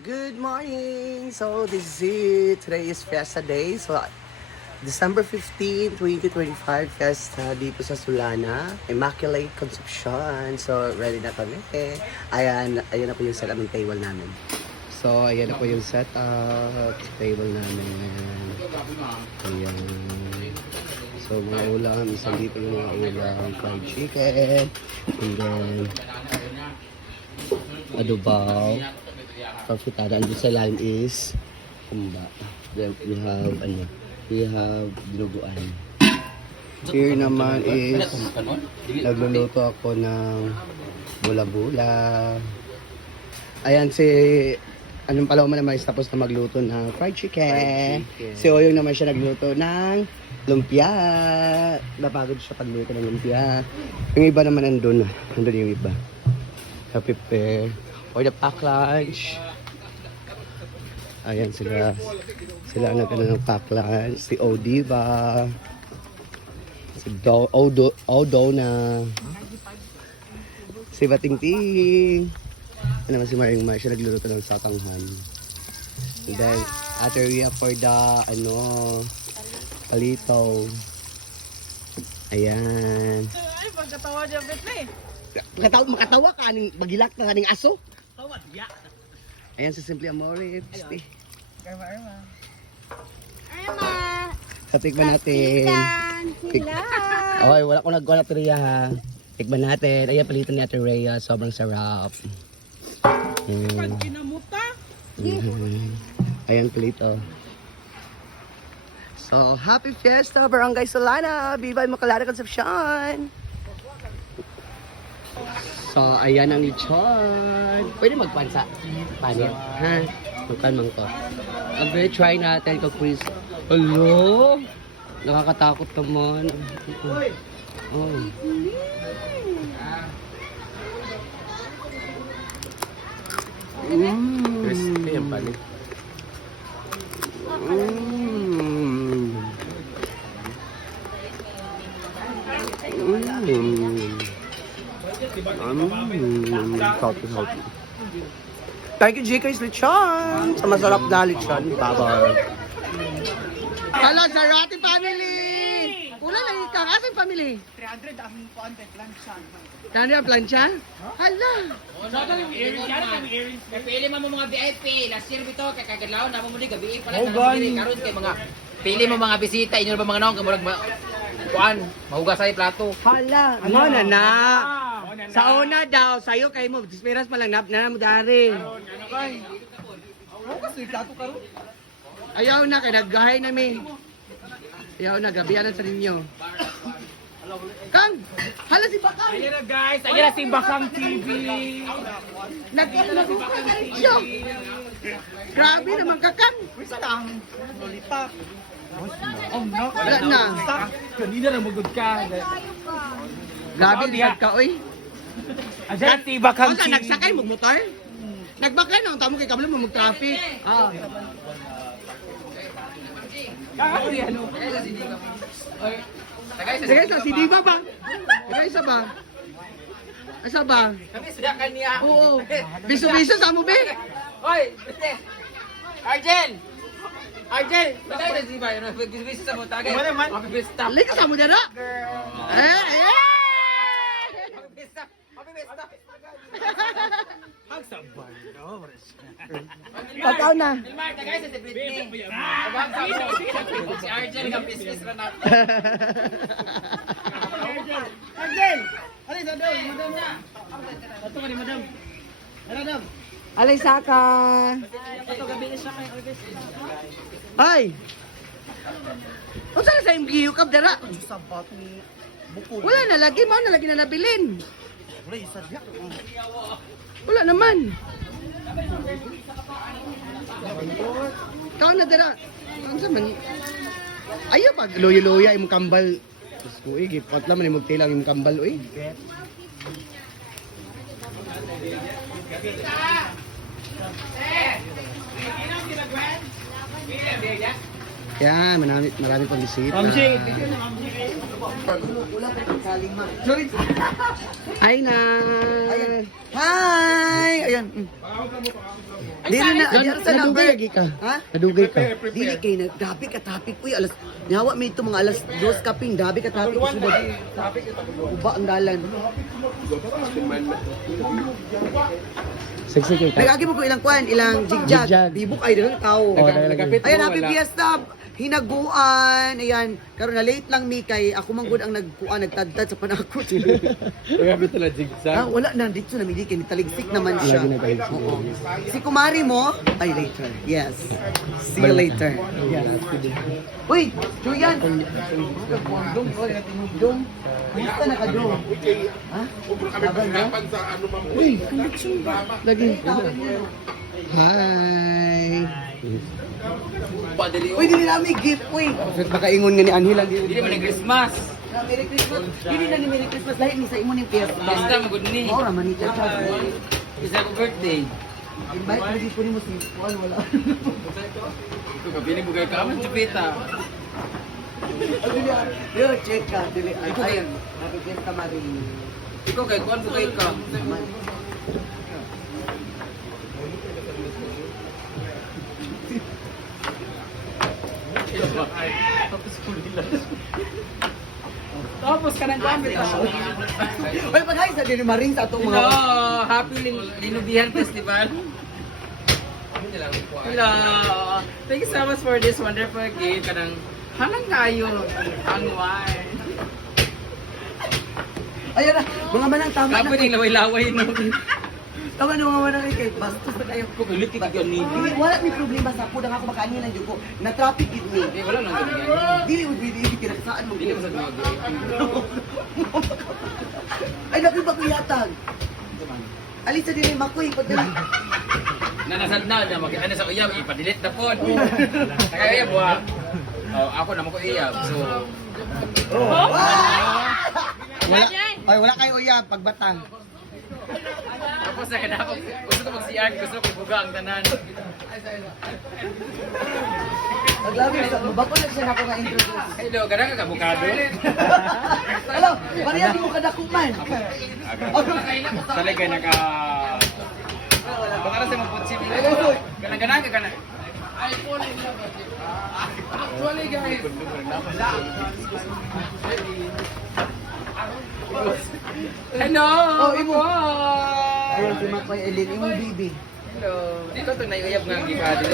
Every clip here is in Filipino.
Good morning! So, this is it. Today is Fiesta Day. So, December 15, 2025, Fiesta dito sa Sulana. Immaculate Conception. So, ready na kami. Ayan na po yung setup ng table namin. So, ayan na po yung setup sa table namin. Ayan. So, mga ulam. Isang dito yung mga ulam. Fried chicken. And then, adobaw. Kapitada. Andun sa line is kumba. Then we have dinuguan. Here naman is nagluluto ako ng bula-bula. Ayan si anong Paloma naman is tapos na magluto ng fried chicken. Si Oyong naman siya nagluto ng lumpia. Napagod siya pagluto ng lumpia. Yung iba naman nandun yung iba. Prepare for the pack lunch. Ayan sila ang nagano ng pack lunch. Si Odiva. Si Odo na. Si Batingting. Ano naman si Maring Mar. Siya nagluluto ng satanghan. And then, Ate Ria for the, palito. Ayan. Ay, pagkatawa niya, Betty. Makatawa ka, magilak na kaning aso. Tawad, ya. Ayan si Simply Amore. Karma. Tikman natin. Okay, wala ko nagkuha na Ate Rhea ha. Tikman natin. Ayan, palitan ni Ate Rhea. Sobrang sarap. Pag kinamuta. Ayan, palito. So, happy fiesta, Barangay Solana. Viva Immaculada Concepcion. So, ayan ang lechon. Pwede magpansa. Paano? Ha? Tukan man ko. Okay, try natin kung Chris. Hello? Nakakatakot naman. Oh. Crispy ang palit. Salty. Thank you, GK's lechon. Sa masarap na lechon. Bye-bye. Hello, Zarati family! Una lang ikaw. Asan family? 300 ang kuante plancha. Kano yung plancha? Hala! Pili mo mga VIP, last year bito kay kagalaw na mo muli gabi pala karon kay mga pili mo mga bisita inyo ba mga naong kamurag kuan mahugas ay plato. Hala! Mo na. Sa una daw, sa'yo kayo mo. Disperas pa lang na mo dari. Ayaw na, kay naggahay namin. Ayaw na, gabianan sa ninyo. Kang! Hala si Bakang! Ayan na guys, ayan na si Bakang TV. Nag-upload siya. Grabe naman ka, Kang! Wisa lang. Lolipak. Oh no. Wala na. Kanina na magod ka. Grabe, lisad ka, oy. Ayan si Bakang Ang TV. nagsakay mo motor? Nagbakay na, ang tamo kay kabalo mo mag-traffic. Ah. Ano? Sige, si Diva ba? Sige, isa ba? Asa ba? Kami sudakan niya. Oo. Biso-biso sa mo, be? Oy, biste. Arjen. Bagay na si Bayo na bisu sa mo tagay. Happy Fiesta. Lika sa mo dara. Eh! Happy Fiesta. Happy Fiesta. Ang sabay. No, Pagkaw na. Elmar, tagay sa si Britney. Abang sa mo. Si Arjen ang business ra na. Arjen! Alin sa daw, madam na. Ato ka ni madam. Madam. Alay saka. Ato gabi na siya kay Orges. Ay! Kung saan sa imbiyo kap dara? Sabat ni buko. Wala na lagi, mao na lagi na nabilin. Wala isa diya. Wala naman. Ikaw na dara. Ang man. Ayaw pag loyo-loya imong kambal. Uy, gipat lang man imong tilang imong kambal uy. Yan, marami pang bisita. Hi na. Hi. Ayan. Dili na, sa number. Nadugay lagi ka. Ha? Nadugay ka. Dili kay na grabe ka traffic uy alas nyawa may ito mga alas 2 kaping grabe ka traffic uba ang dalan. Sige ka. Nagagi mo ko ilang kwan, ilang Jigjag. jigjag. Dibuk ay dalang tao. Oh, nagapit Ayan, happy fiesta. Hinaguan. Ayan, karon na late lang mi kay ako man gud ang nagkuan nagtadtad sa panakot. Nagapit na jigsaw. Ah, wala na dito na mili kay taligsik naman siya. Lagi nagtaligsik. Oo. Si kumari mo, ay later. Yes. See you later. Yes. Uy, Julian. Dong, dong. Kumusta na ka, Dong? Ha? Laban ka? Uy, lagi. Hi. Padali Uy, dili namin gift, uy. Baka ingon nga ni Anhilan. Dili man ang Christmas. Merry Christmas. Dili na ni Merry Christmas. Lahat ni sa imo ni Fiesta. Fiesta magud ni. Oo, raman ni Chacha. Isa ko birthday. Invite mo di po ni mo si Juan, wala. Ito kabili mo kay kaman chupita. Yo, check ka. Dili. Ayan. Happy Fiesta, Marie. Ikaw kay kuan mo kay ka. Tapos ka nang gamit Uy, pag-hi sa dili maring sa atong Hello, mga... Happy Linubihan Festival. Hello. Thank you so much for this wonderful gift. Kanang halang kayo ang wine. Ayun na, mga manang tama na. Kapo yung laway-laway no. Tama na mga manang kay bastos na kayo. Kung ulit ka ni. Dili, wala may problema sa ako. Ako makaani lang ko. Na traffic with me. Eh, wala nang ganyan. Dili, dili, kinakasaan mo. Dili mo sa mga Ay, nabi ba kuyatag? Alin sa dili, makoy. Pagdala. Nanasad na makita na sa uyab, ipadilit na po. Kaya uyab wa. Oh, ako naman ko iyab. So, Wala, ay, wala kayo uyab, pagbatang. tapos na kanako. Gusto ko mag-CR, gusto ko ibuga ang tanan. Naglabi sa bako na siya ako nga-introduce. Hello, kada ka kabukado. Hello, pareha di mo kadakuman. Talaga naka baka na sa mga putsi. Ganang-ganang ka kana. Actually guys. Hello. Oh, imo. Ayun, si Makoy Elin, imong bibi. Hello. Dito to naiuyab nga gibali.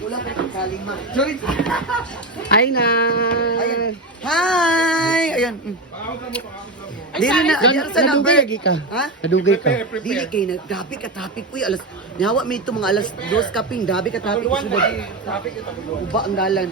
Wala pa yung kalima. Ay na. Ayan. Hi! Ayan. Dili na, ayan sa number. Nadugay lagi ka. Ha? Nadugay ka. Dili kay na, grabe ka traffic. Uy, alas, nyawa may ito mga alas 2 kaping, grabe ka traffic. Uba ang dalan.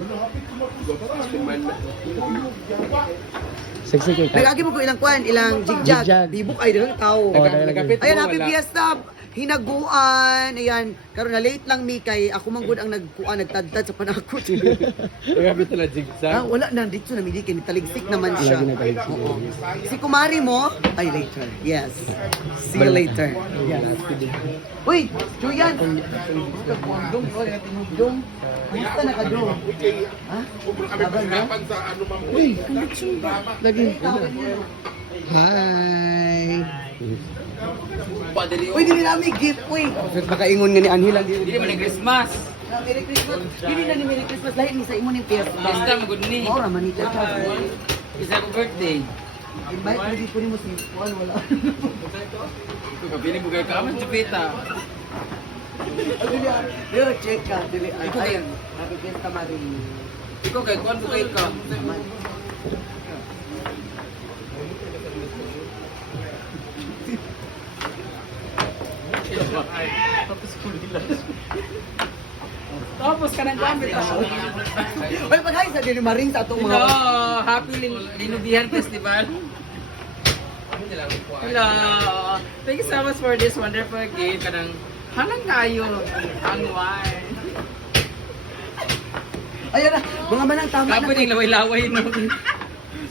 Sige ka. Nagagi mo ko ilang kwan, ilang jigjag. Jigjag. Dibuk ay dalang tao. Oh, nagapit Ayan, happy fiesta. Hinaguan. Ayan, karon na late lang mi kay ako man gud ang nagkuan nagtadtad sa panakot. Nagapit na jigsaw. Ah, wala na dito na mili kay taligsik naman siya. Lagi nagtaligsik. Oo. Si kumari mo, ay later. Yes. See you later. Yes. Uy, Julian. Dong, dong. Kumusta na ka, Dong? Ha? Laban ka? Uy, lagi. Hi. Padali. Uy, dili namin gift, uy. Baka ingon nga ni Anhilan. Dili man ang Christmas. Merry Christmas. Dili na ni Merry Christmas. Lahat ni sa imo ni Fiesta. Fiesta magud ni. Oo, raman ni Chacha. Isa ko birthday. Invite mo di po ni mo si Juan, wala. Ito kabili mo kay kaman chupita. Yo, check ka. Dili. Ayan. Happy Fiesta, Marie. Ikaw kay kuan mo kay ka. Tapos ka nang gamit. Uy, pag-hi sa dili maring sa atong Hello, mga... Happy Linubihan Festival. Hello. Thank you so much for this wonderful gift. Kanang halang kayo ang wine. Ayun na, mga manang tama Kapo na. yung laway-laway no.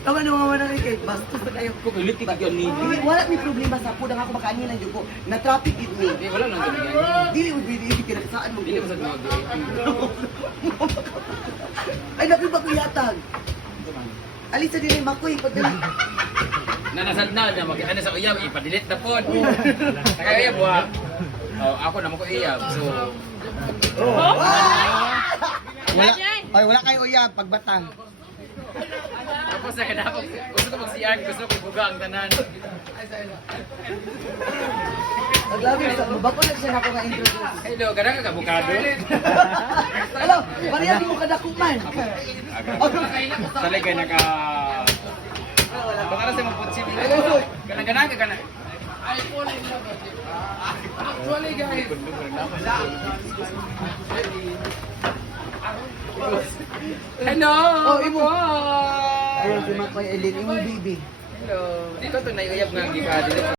Tama na mga manang kay bastos na kayo. Kung ulit ka ni. Dili, wala may problema sa ako. Ako makaani lang ko. Na traffic with me. Eh, wala nang ganyan. Dili, dili, kinakasaan mo. Dili mo sa mga Ay, nabi ba kuyatag? Alin sa dili, makoy. Pagdala. Nanasad na makita na sa uyab, ipadilit na po. Kaya uyab wa. Oh, ako naman ko iyab. So, Ay, wala kayo uyab, pagbatang. Tapos na kinapag, gusto ko mag-CR, gusto ko buga ang tanan. Naglabi sa bako na siya ako nga introduce. Hello, kadang ka kabukado. Hello, Maria di mo kadakuman. Talaga naka... Baka na sa mga putsin. Ganang-ganang ka ganang. Actually guys. Hello! Oh, imo. Boy! Ayun, si Makoy Elin, imo bibi. Hello. Dito ito na uyab nga ang gikadi.